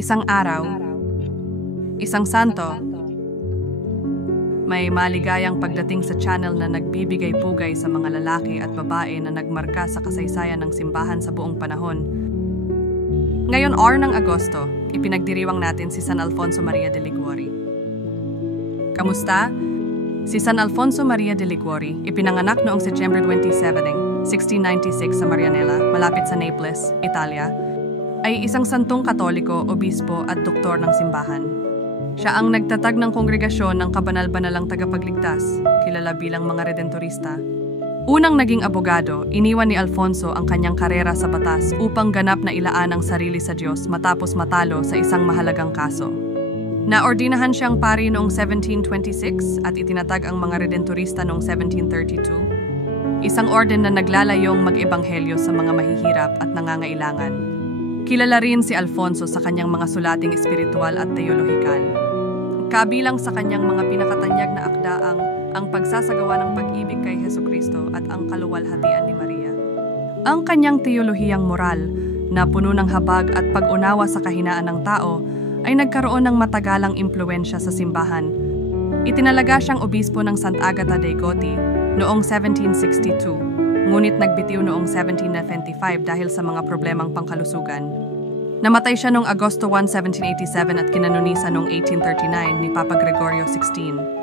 Isang araw, isang santo, may maligayang pagdating sa channel na nagbibigay pugay sa mga lalaki at babae na nagmarka sa kasaysayan ng simbahan sa buong panahon. Ngayon, ng Agosto, ipinagdiriwang natin si San Alfonso Maria de Liguori. Kamusta? Si San Alfonso Maria de Liguori, ipinanganak noong September 27, 1696 sa Marianella, malapit sa Naples, Italia, ay isang santong katoliko, obispo at doktor ng simbahan. Siya ang nagtatag ng kongregasyon ng kabanal-banalang tagapagligtas, kilala bilang mga redentorista. Unang naging abogado, iniwan ni Alfonso ang kanyang karera sa batas upang ganap na ilaan ang sarili sa Diyos matapos matalo sa isang mahalagang kaso. Naordinahan siyang pari noong 1726 at itinatag ang mga redentorista noong 1732, isang orden na naglalayong mag-ebanghelyo sa mga mahihirap at nangangailangan. Kilala rin si Alfonso sa kanyang mga sulating espiritual at teolohikal. Kabilang sa kanyang mga pinakatanyag na akda ang pagsasagawa ng pag-ibig kay Hesukristo at ang kaluwalhatian ni Maria. Ang kanyang teolohiyang moral na puno ng habag at pag-unawa sa kahinaan ng tao ay nagkaroon ng matagalang impluwensya sa simbahan. Itinalaga siyang obispo ng Santa Agata dei Goti noong 1762. Ngunit nagbitiw noong 1795 dahil sa mga problemang pangkalusugan. Namatay siya noong Agosto 1, 1787 at kinanonisa noong 1839 ni Papa Gregorio XVI.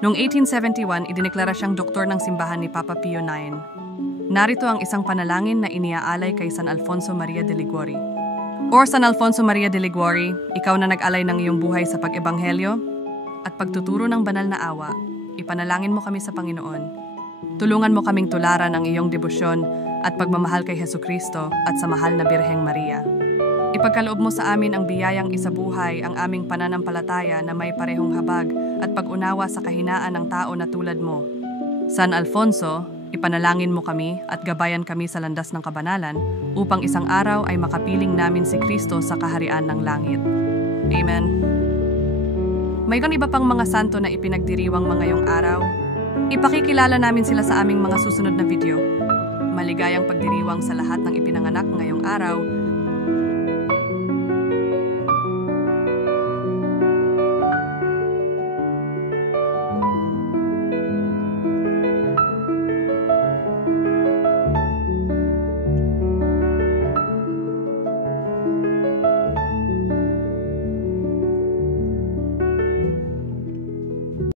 Noong 1871, idineklara siyang doktor ng simbahan ni Papa Pio IX. Narito ang isang panalangin na iniaalay kay San Alfonso Maria de Liguori. O San Alfonso Maria de Liguori, ikaw na nag-alay ng iyong buhay sa pag-ebanghelyo at pagtuturo ng banal na awa, ipanalangin mo kami sa Panginoon. Tulungan mo kaming tularan ang iyong debosyon at pagmamahal kay Hesukristo at sa mahal na Birheng Maria. Ipagkaloob mo sa amin ang biyayang isabuhay ang aming pananampalataya na may parehong habag at pag-unawa sa kahinaan ng tao na tulad mo. San Alfonso, ipanalangin mo kami at gabayan kami sa landas ng kabanalan upang isang araw ay makapiling namin si Kristo sa kaharian ng langit. Amen. Mayroon iba pang mga santo na ipinagdiriwang ngayong araw. Ipakikilala namin sila sa aming mga susunod na video. Maligayang pagdiriwang sa lahat ng ipinanganak ngayong araw